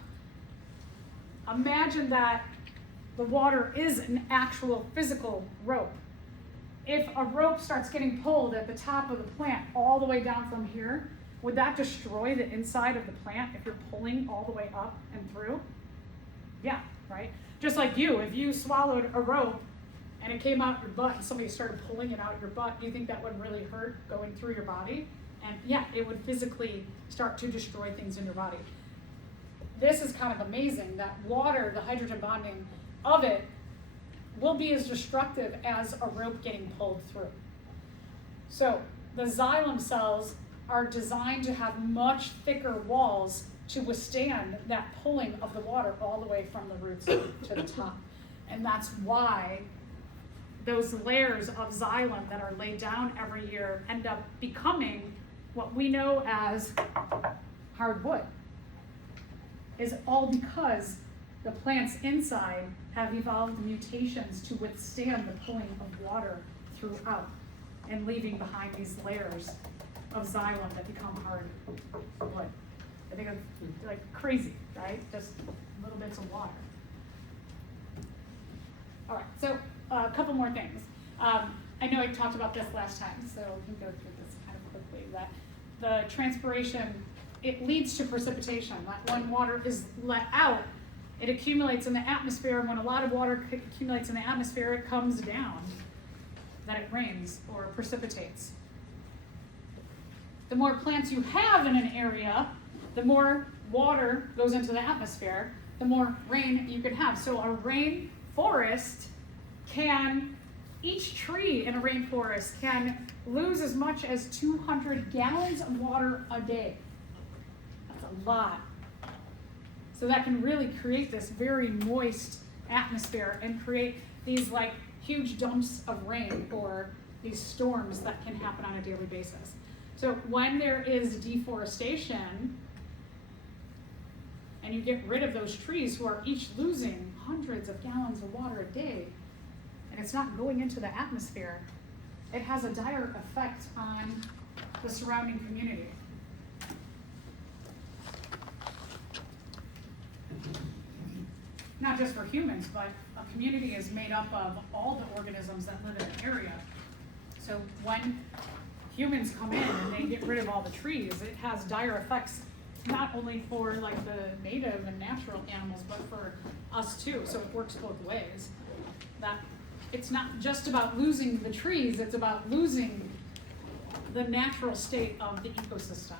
imagine that the water is an actual physical rope. If a rope starts getting pulled at the top of the plant all the way down from here, would that destroy the inside of the plant if you're pulling all the way up and through? Yeah, right? Just like you, if you swallowed a rope and it came out your butt and somebody started pulling it out your butt, do you think that would really hurt going through your body? And yeah, it would physically start to destroy things in your body. This is kind of amazing that water, the hydrogen bonding of it, will be as destructive as a rope getting pulled through. So the xylem cells are designed to have much thicker walls to withstand that pulling of the water all the way from the roots to the top. And that's why those layers of xylem that are laid down every year end up becoming what we know as hardwood. Is all because the plants inside have evolved mutations to withstand the pulling of water throughout and leaving behind these layers of xylem that become hardwood. I think it's like crazy, right? Just little bits of water. All right, so a couple more things. I know I talked about this last time, so we can go through this kind of quickly, that the transpiration, it leads to precipitation. Like when water is let out, it accumulates in the atmosphere, and when a lot of water accumulates in the atmosphere, it comes down, then it rains or precipitates. The more plants you have in an area, the more water goes into the atmosphere, the more rain you can have. So a rainforest each tree in a rainforest can lose as much as 200 gallons of water a day. That's a lot. So that can really create this very moist atmosphere and create these like huge dumps of rain or these storms that can happen on a daily basis. So when there is deforestation and you get rid of those trees who are each losing hundreds of gallons of water a day, and it's not going into the atmosphere, it has a dire effect on the surrounding community. Not just for humans, but a community is made up of all the organisms that live in an area. So when humans come in and they get rid of all the trees, it has dire effects not only for like the native and natural animals, but for us too. So it works both ways. That it's not just about losing the trees, it's about losing the natural state of the ecosystem.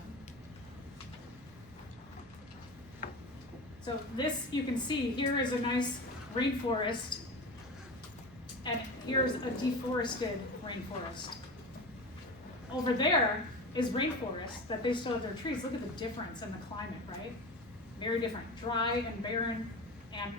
So this, you can see, here is a nice rainforest, and here's a deforested rainforest. Over there is rainforest that they still have their trees. Look at the difference in the climate, right? Very different, dry and barren, and